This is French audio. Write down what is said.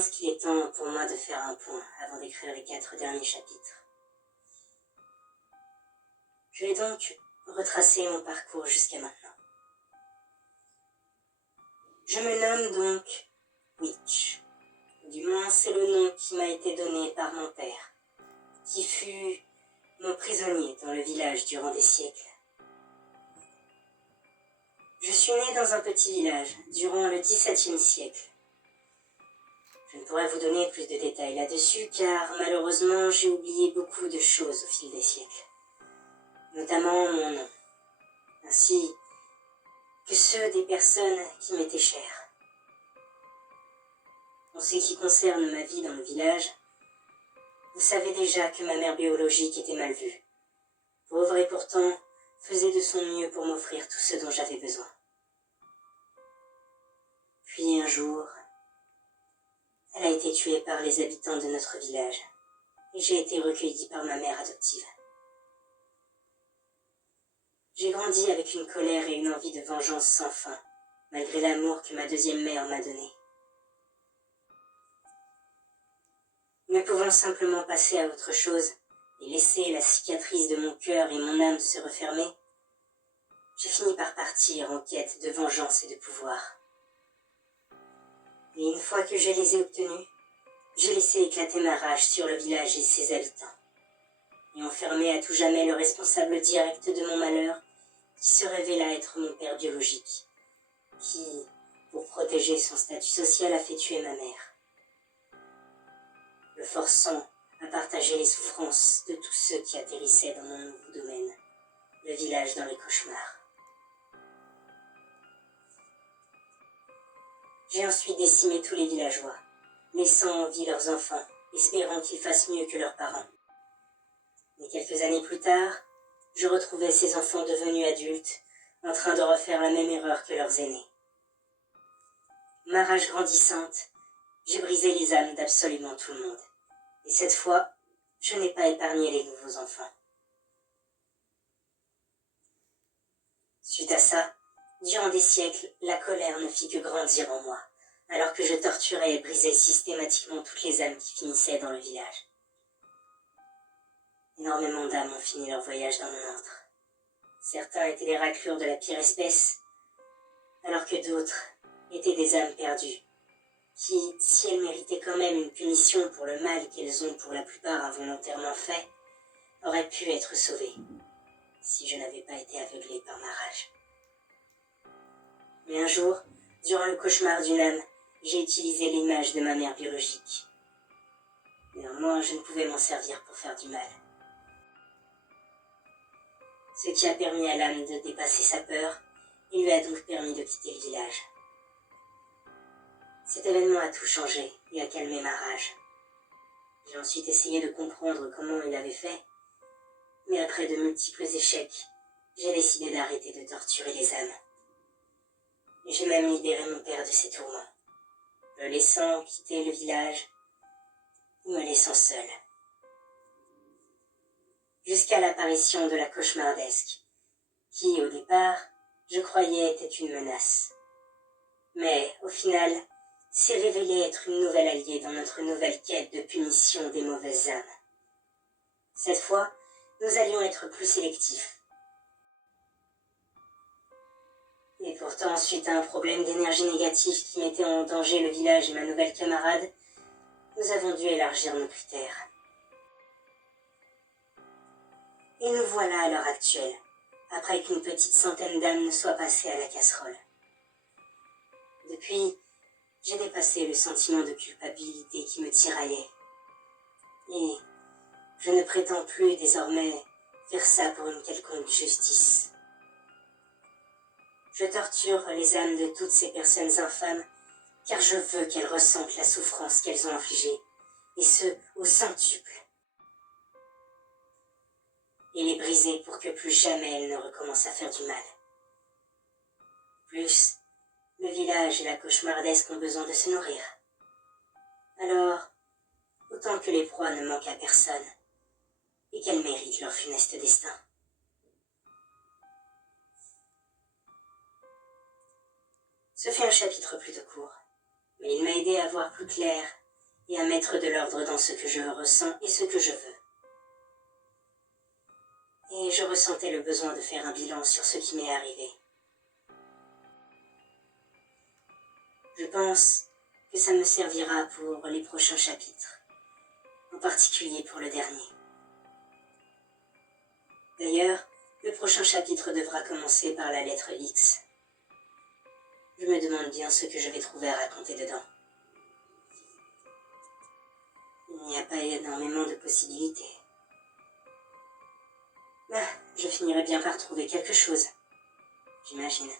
pense qu'il est temps pour moi de faire un point avant d'écrire les 4 derniers chapitres. Je vais donc retracer mon parcours jusqu'à maintenant. Je me nomme donc Witch. Du moins, c'est le nom qui m'a été donné par mon père, qui fut mon prisonnier dans le village durant des siècles. Je suis née dans un petit village durant le XVIIe siècle. Je ne pourrais vous donner plus de détails là-dessus car malheureusement j'ai oublié beaucoup de choses au fil des siècles, notamment mon nom, ainsi que ceux des personnes qui m'étaient chères. En ce qui concerne ma vie dans le village, vous savez déjà que ma mère biologique était mal vue, pauvre et pourtant faisait de son mieux pour m'offrir tout ce dont j'avais besoin. Puis un jour, elle a été tuée par les habitants de notre village, et j'ai été recueillie par ma mère adoptive. J'ai grandi avec une colère et une envie de vengeance sans fin, malgré l'amour que ma deuxième mère m'a donné. Ne pouvant simplement passer à autre chose et laisser la cicatrice de mon cœur et mon âme se refermer, j'ai fini par partir en quête de vengeance et de pouvoir. Et une fois que je les ai obtenus, j'ai laissé éclater ma rage sur le village et ses habitants, et enfermé à tout jamais le responsable direct de mon malheur, qui se révéla être mon père biologique, qui, pour protéger son statut social, a fait tuer ma mère, le forçant à partager les souffrances de tous ceux qui atterrissaient dans mon nouveau domaine, le village dans les cauchemars. J'ai ensuite décimé tous les villageois, laissant en vie leurs enfants, espérant qu'ils fassent mieux que leurs parents. Mais quelques années plus tard, je retrouvais ces enfants devenus adultes, en train de refaire la même erreur que leurs aînés. Ma rage grandissante, j'ai brisé les âmes d'absolument tout le monde. Et cette fois, je n'ai pas épargné les nouveaux enfants. Suite à ça, durant des siècles, la colère ne fit que grandir en moi, alors que je torturais et brisais systématiquement toutes les âmes qui finissaient dans le village. Énormément d'âmes ont fini leur voyage dans mon antre. Certains étaient des raclures de la pire espèce, alors que d'autres étaient des âmes perdues, qui, si elles méritaient quand même une punition pour le mal qu'elles ont pour la plupart involontairement fait, auraient pu être sauvées, si je n'avais pas été aveuglé par ma rage. Mais un jour, durant le cauchemar d'une âme, j'ai utilisé l'image de ma mère biologique. Néanmoins, je ne pouvais m'en servir pour faire du mal. Ce qui a permis à l'âme de dépasser sa peur, et lui a donc permis de quitter le village. Cet événement a tout changé et a calmé ma rage. J'ai ensuite essayé de comprendre comment il avait fait, mais après de multiples échecs, j'ai décidé d'arrêter de torturer les âmes. J'ai même libéré mon père de ses tourments, le laissant quitter le village, et me laissant seul. Jusqu'à l'apparition de la cauchemardesque, qui, au départ, je croyais était une menace. Mais, au final, s'est révélée être une nouvelle alliée dans notre nouvelle quête de punition des mauvaises âmes. Cette fois, nous allions être plus sélectifs. Et pourtant, suite à un problème d'énergie négative qui mettait en danger le village et ma nouvelle camarade, nous avons dû élargir nos critères. Et nous voilà à l'heure actuelle, après qu'une petite centaine d'âmes ne soient passées à la casserole. Depuis, j'ai dépassé le sentiment de culpabilité qui me tiraillait. Et je ne prétends plus désormais faire ça pour une quelconque justice. Je torture les âmes de toutes ces personnes infâmes, car je veux qu'elles ressentent la souffrance qu'elles ont infligée, et ce, au centuple. Et les briser pour que plus jamais elles ne recommencent à faire du mal. Plus, le village et la cauchemardesque ont besoin de se nourrir. Alors, autant que les proies ne manquent à personne, et qu'elles méritent leur funeste destin. Ce fut un chapitre plutôt court, mais il m'a aidé à voir plus clair et à mettre de l'ordre dans ce que je ressens et ce que je veux. Et je ressentais le besoin de faire un bilan sur ce qui m'est arrivé. Je pense que ça me servira pour les prochains chapitres, en particulier pour le dernier. D'ailleurs, le prochain chapitre devra commencer par la lettre X. Je me demande bien ce que je vais trouver à raconter dedans. Il n'y a pas énormément de possibilités. Je finirai bien par trouver quelque chose, j'imagine.